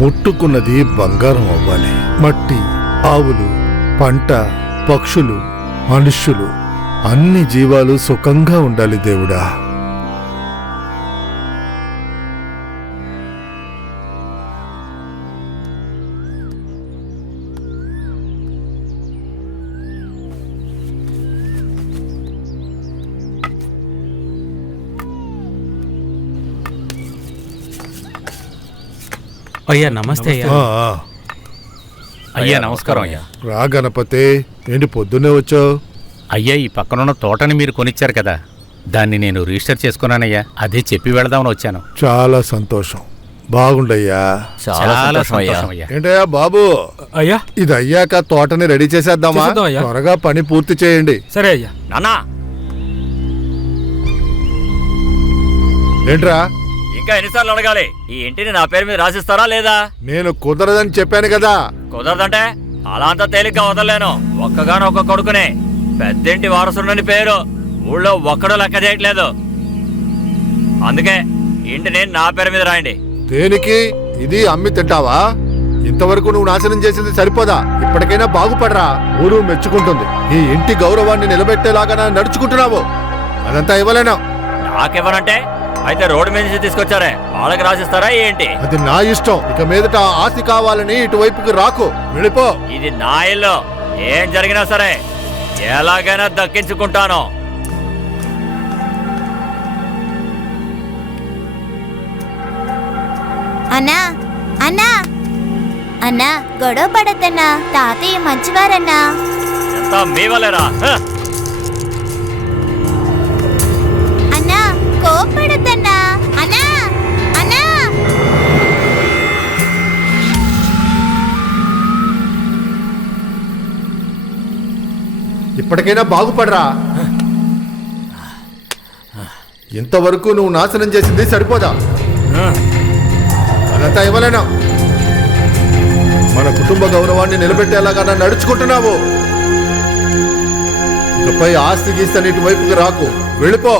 ముట్టుకున్నది బంగారం అవ్వాలి. మట్టి, ఆవులు, పంట, పక్షులు, మనుష్యులు, అన్ని జీవాలు సుఖంగా ఉండాలి దేవుడా. అయ్యా నమస్తే అయ్యా. అయ్యా నమస్కారం అయ్యా. రా గణపతి, ఏంటి పొద్దున్నే వచ్చావు? అయ్యా ఈ పక్కనున్న తోటని మీరు కొనిచ్చారు కదా, దాన్ని నేను రిజిస్టర్ చేసుకున్నానయ్యా. అదే చెప్పి వెళదామని వచ్చాను. చాలా సంతోషం, బాగుండయ్యా. చాలా సంతోషం అయ్యా. ఏంటయ్యా బాబు, అయ్యా ఇది అయ్యాక తోటని రెడీ చేసేద్దామా? చేసేద్దాం అయ్యా. త్వరగా పని పూర్తి చేయండి. సరే అయ్యా. నాన్నా ఏంట్రా? ఇంకా ఎన్నిసార్లు అడగాలి? ఈ ఇంటిని నా పేరు మీద రాసిస్తారా లేదా? నేను కుదరదని చెప్పాను కదా. కుదరదంటే అలా అంతా తేలిగ్గా వదలలేను. ఒక్కగానొక్క కొడుకునే, పెద్దింటి వారసుడని పేరు ఊళ్ళో ఒక్కడూ లెక్క చేయట్లేదు. అందుకే ఇంటిని నా పేరు మీద రాయండి. దేనికి? ఇది అమ్మి తింటావా? ఇంతవరకు నువ్వు నాశనం చేసింది సరిపోదా? ఇప్పటికైనా బాగుపడరా, ఊరు మెచ్చుకుంటుంది. ఈ ఇంటి గౌరవాన్ని నిలబెట్టేలాగా నడుచుకుంటున్నావు. అదంతా ఇవ్వలేను. నాకివ్వనంటే అయితే రోడ్డు మీద నుంచి తీసుకొచ్చారే వాళ్ళకి రాసిస్తారా ఏంటి? అది నా ఇష్టం. ఇక మీదట ఆస్తి కావాలని ఇటువైపుకి రాకు, వెళ్ళిపో. ఇది నా ఇల్లు. ఏం జరిగినా సరే ఎలాగైనా దక్కించుకుంటాను. అన్నా అన్నా అన్నా, గొడవ పడద్దన్నా, తాతయ్య మంచివారన్నా. ఎంత మీ వల్లేరా? అన్నా కోపడద్దన్నా. అన్నా అన్నా ఇప్పటికైనా బాగుపడరా. ఇంతవరకు నువ్వు నాశనం చేసింది సరిపోదా? అదంతా ఇవ్వలేను. మన కుటుంబ గౌరవాన్ని నిలబెట్టేలాగా నడుచుకుంటున్నావు. ఇకపై ఆస్తి గీస్తే ఇటువైపుకి రాకు, వెళ్ళిపో.